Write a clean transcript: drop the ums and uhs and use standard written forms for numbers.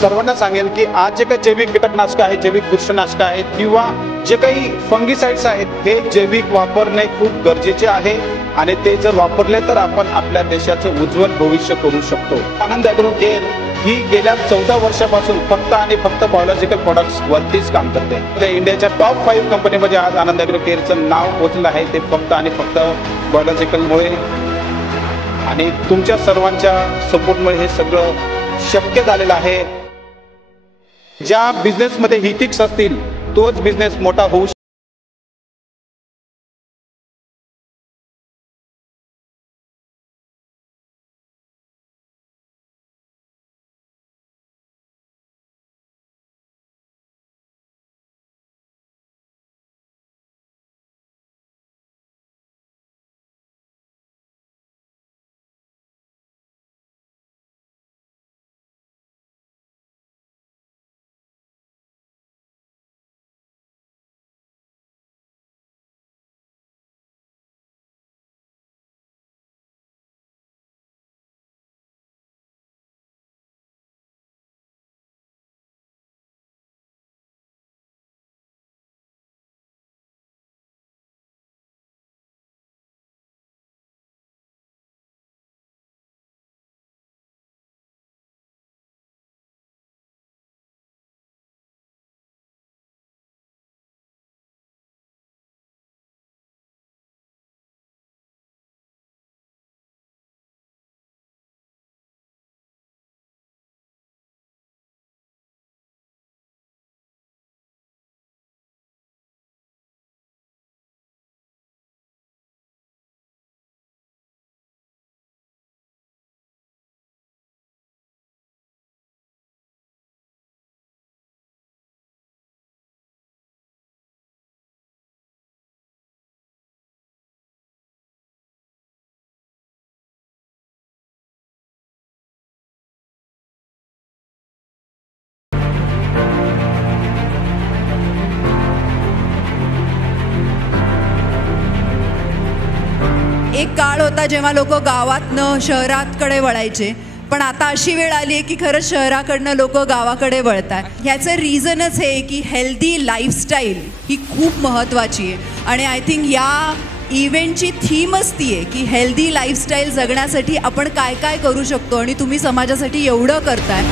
सर्वांना सांगेल की आज जे काही जैविक कीटकनाशक आहेत, जैविक बुरशीनाशक आहेत किंवा जे काही फंगिसाइड्स आहेत हे जैविक वापरणे खूप गरजेचे आहे आणि ते जर वापरले तर आपण आपल्या देशाचं उज्ज्वल भविष्य करू शकतो। आनंद ॲग्रो केअर ही गेल्या 14 वर्षापासून फक्त आणि फक्त बायोलॉजिकल प्रोडक्ट्स वरतीच काम करते। इंडियाच्या टॉप 5 कंपनीमध्ये आज आनंद ॲग्रो केअरचं नाव पोहोचलं आहे, ते फक्त आणि फक्त बायोलॉजिकलमुळे आणि तुमच्या सर्वांच्या सपोर्टमुळे हे सगळं शक्य झालेलं आहे। ज्या बिझनेसमध्ये हिटिक्स असतील तोच बिझनेस मोठा होऊ शकतो। एक काळ होता जेव्हा लोक गावातनं शहराकडे वळायचे, पण आता अशी वेळ आली आहे की खरंच शहराकडनं लोक गावाकडे वळतात। ह्याचं रिझनच हे की हेल्दी लाईफस्टाईल ही खूप महत्त्वाची आहे आणि आय थिंक या इव्हेंटची थीमच ती आहे की हेल्दी लाईफस्टाईल जगण्यासाठी आपण काय काय करू शकतो आणि तुम्ही समाजासाठी एवढं करताय।